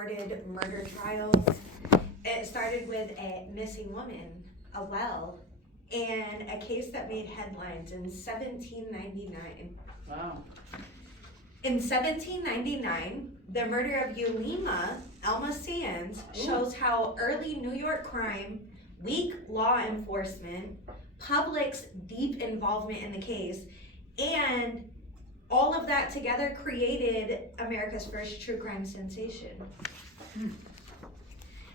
Started murder trials. It started with a missing woman, a well, and a case that made headlines in 1799. Wow. In 1799, the murder of Yulima Elma Sands shows how early New York crime, weak law enforcement, public's deep involvement in the case, and all of that together created America's first true crime sensation.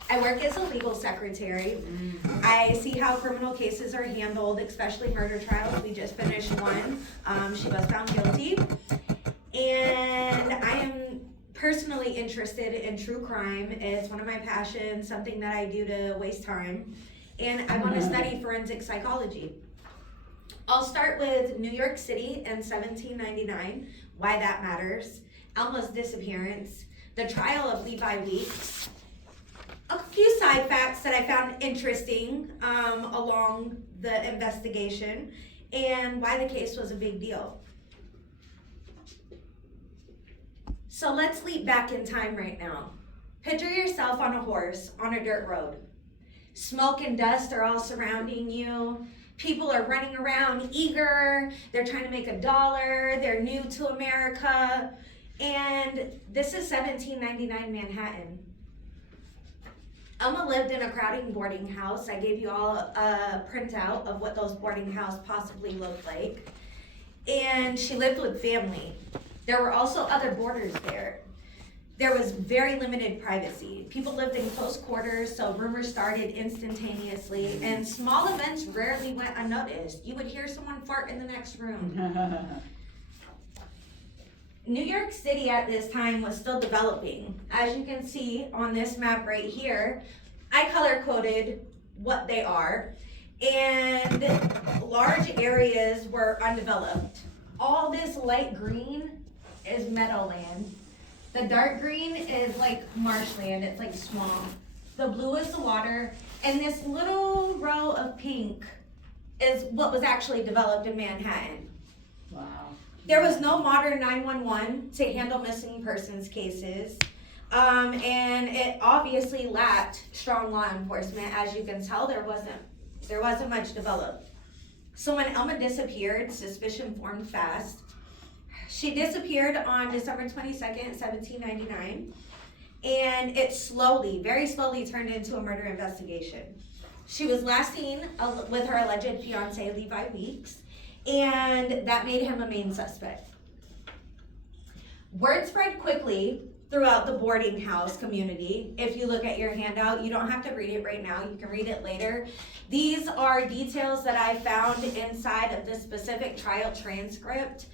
I work as a legal secretary. I see how criminal cases are handled, especially murder trials. We just finished one. She was found guilty. And I am personally interested in true crime. It's one of my passions, something that I do to waste time. And I want to study forensic psychology. I'll start with New York City in 1799, why that matters, Elma's disappearance, the trial of Levi Weeks, a few side facts that I found interesting along the investigation, and why the case was a big deal. So let's leap back in time right now. Picture yourself on a horse on a dirt road. Smoke and dust are all surrounding you. People are running around eager. They're trying to make $1. They're new to America. And this is 1799 Manhattan. Elma lived in a crowded boarding house. I gave you all a printout of what those boarding houses possibly looked like. And she lived with family. There were also other boarders there. There was very limited privacy. People lived in close quarters, so rumors started instantaneously, and small events rarely went unnoticed. You would hear someone fart in the next room. New York City at this time was still developing. As you can see on this map right here, I color-coded what they are, and large areas were undeveloped. All this light green is meadowland. The dark green is like marshland, it's like swamp. The blue is the water, and this little row of pink is what was actually developed in Manhattan. Wow. There was no modern 911 to handle missing persons cases, and it obviously lacked strong law enforcement. As you can tell, there wasn't much developed. So when Elma disappeared, suspicion formed fast. She disappeared on December 22nd, 1799, and it very slowly turned into a murder investigation. She was last seen with her alleged fiance, Levi Weeks, and that made him a main suspect. Word spread quickly throughout the boarding house community. If you look at your handout, you don't have to read it right now, you can read it later. These are details that I found inside of the specific trial transcript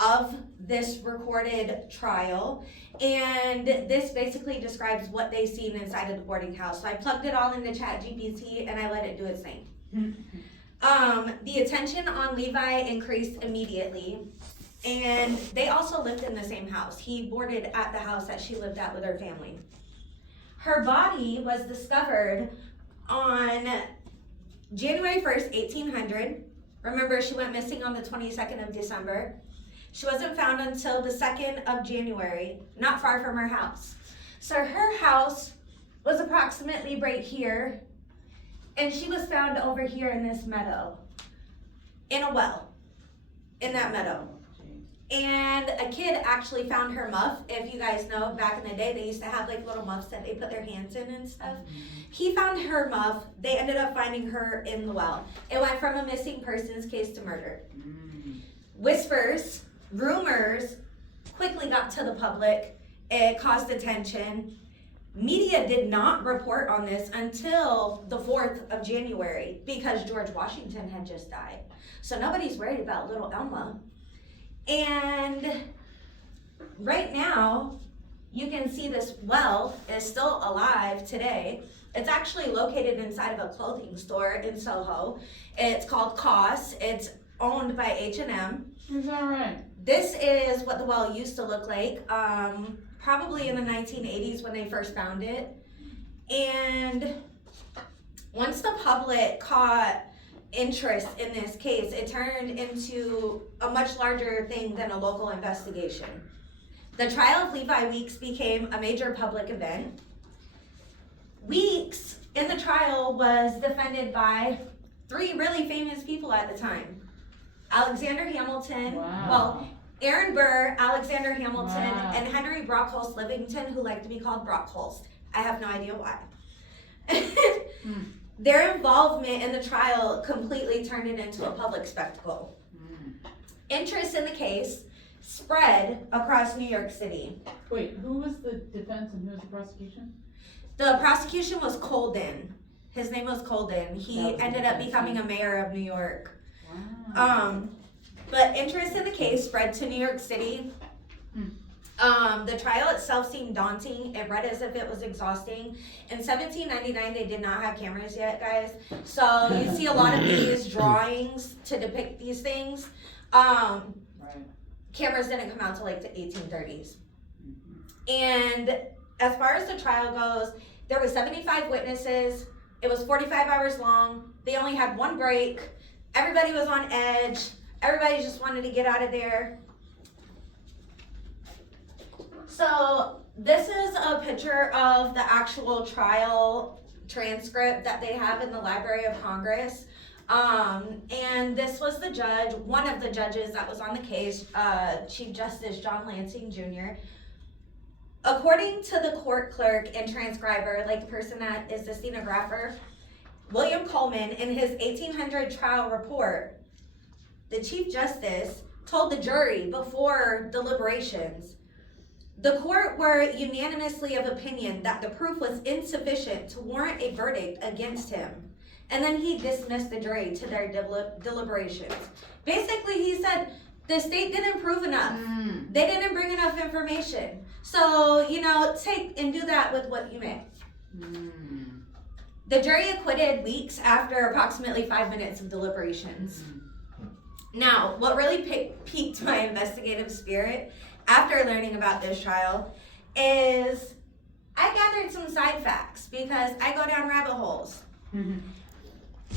of this recorded trial, and this basically describes what they seen inside of the boarding house. So I plugged it all into ChatGPT and I let it do its thing. The attention on Levi increased immediately, and they also lived in the same house. He boarded at the house that she lived at with her family. Her body was discovered on January 1st, 1800. Remember, she went missing on the 22nd of December. She wasn't found until the 2nd of January, not far from her house. So her house was approximately right here, and she was found over here in this meadow, in a well, in that meadow. And a kid actually found her muff. If you guys know, back in the day, they used to have like little muffs that they put their hands in and stuff. He found her muff. They ended up finding her in the well. It went from a missing persons case to murder. Whispers, rumors quickly got to the public. It caused attention. Media did not report on this until the 4th of January because George Washington had just died. So nobody's worried about little Elma. And right now, you can see this well is still alive today. It's actually located inside of a clothing store in Soho. It's called COS. It's owned by H&M. Is that right? This is what the well used to look like, probably in the 1980s when they first found it. And once the public caught interest in this case, it turned into a much larger thing than a local investigation. The trial of Levi Weeks became a major public event. Weeks in the trial was defended by 3 really famous people at the time. Alexander Hamilton, well, Aaron Burr, Alexander Hamilton, and Henry Brockholst Livington, who liked to be called Brockholst. I have no idea why. Their involvement in the trial completely turned it into a public spectacle. Interest in the case spread across New York City. Wait, who was the defense and who was the prosecution? The prosecution was Colden. His name was Colden. He ended up becoming a mayor of New York. Wow. But interest in the case spread to New York City. The trial itself seemed daunting. It read as if it was exhausting. In 1799, they did not have cameras yet, guys. So you see a lot of these drawings to depict these things. Cameras didn't come out till like the 1830s. And as far as the trial goes, there were 75 witnesses. It was 45 hours long. They only had one break. Everybody was on edge. Everybody just wanted to get out of there. So this is a picture of the actual trial transcript that they have in the Library of Congress. And this was the judge, one of the judges that was on the case, Chief Justice John Lansing Jr. According to the court clerk and transcriber, like the person that is the stenographer, William Coleman, in his 1800 trial report, the Chief Justice told the jury before deliberations, the court were unanimously of opinion that the proof was insufficient to warrant a verdict against him. And then he dismissed the jury to their deliberations. Basically, he said the state didn't prove enough. They didn't bring enough information. So, take and do that with what you may. The jury acquitted Weeks after approximately 5 minutes of deliberations. Now, what really piqued my investigative spirit after learning about this trial is I gathered some side facts because I go down rabbit holes.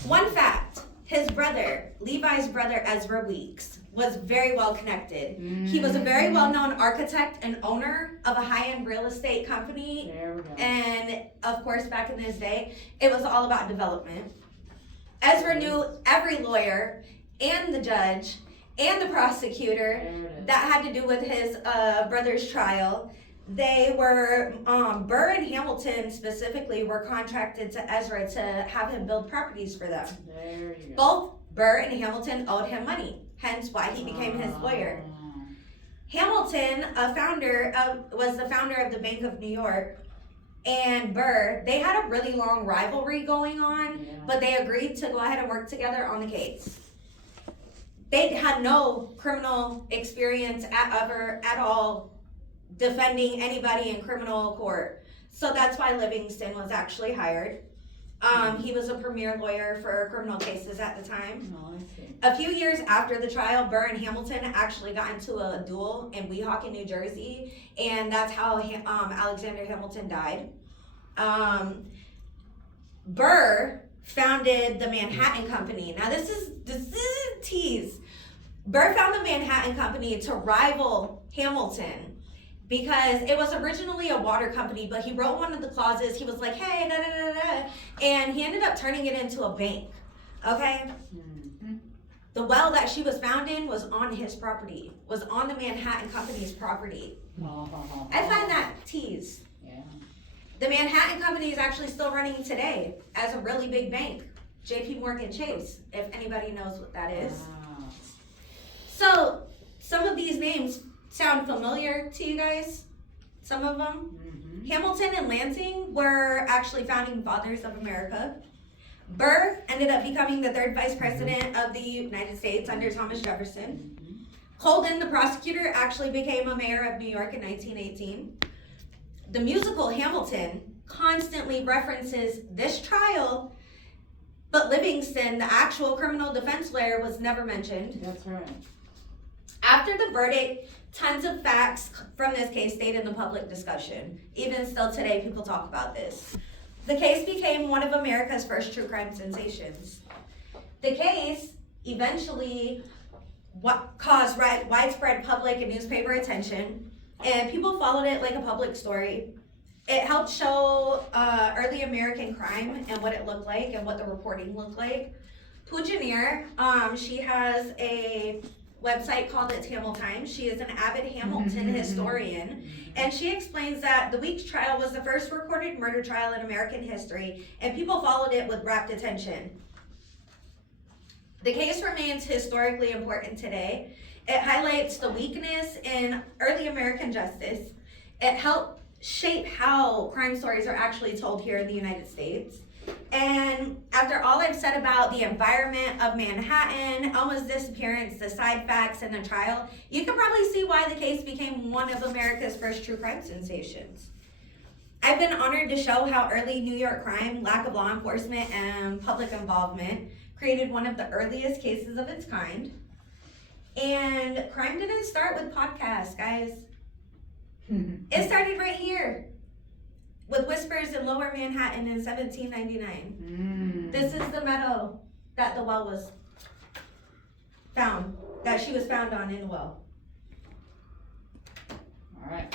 One fact, his brother, Levi's brother Ezra Weeks, was very well connected. He was a very well-known architect and owner of a high-end real estate company. And of course, back in this day, it was all about development. Ezra knew every lawyer and the judge and the prosecutor that had to do with his brother's trial. They were, Burr and Hamilton specifically were contracted to Ezra to have him build properties for them. There you go. Both Burr and Hamilton owed him money, hence why he became his lawyer. Hamilton, was the founder of the Bank of New York, and Burr, they had a really long rivalry going on, but they agreed to go ahead and work together on the case. They had no criminal experience at all defending anybody in criminal court. So that's why Livingston was actually hired. He was a premier lawyer for criminal cases at the time. A few years after the trial, Burr and Hamilton actually got into a duel in Weehawken, New Jersey, and that's how Alexander Hamilton died. Burr founded the Manhattan Company. Now this is a tease. Burr found the Manhattan Company to rival Hamilton because it was originally a water company, but he wrote one of the clauses. He was like, hey, da, da, da, da, and he ended up turning it into a bank, okay? The well that she was found in was on his property, was on the Manhattan Company's property. I find that tease. Yeah. The Manhattan Company is actually still running today as a really big bank, JP Morgan Chase, if anybody knows what that is. Wow. So some of these names sound familiar to you guys? Some of them? Hamilton and Lansing were actually founding fathers of America. Burr ended up becoming the 3rd vice president of the United States under Thomas Jefferson. Colden, the prosecutor, actually became a mayor of New York in 1918. The musical Hamilton constantly references this trial, but Livingston, the actual criminal defense lawyer, was never mentioned. That's right. After the verdict, tons of facts from this case stayed in the public discussion. Even still today, people talk about this. The case became one of America's first true crime sensations. The case eventually caused widespread public and newspaper attention. and people followed it like a public story. It helped show early American crime and what it looked like and what the reporting looked like. Poojaneer, she has a website called It's Hamil Times. She is an avid Hamilton historian, and she explains that the Weeks trial was the first recorded murder trial in American history, and people followed it with rapt attention. The case remains historically important today. It highlights the weakness in early American justice. It helped shape how crime stories are actually told here in the United States. And after all I've said about the environment of Manhattan, Elma's disappearance, the side facts, and the trial, you can probably see why the case became one of America's first true crime sensations. I've been honored to show how early New York crime, lack of law enforcement, and public involvement created one of the earliest cases of its kind. And crime didn't start with podcasts, guys. It started right here with Whispers in Lower Manhattan in 1799. This is the meadow that the well was found, that she was found on in the well. Alright.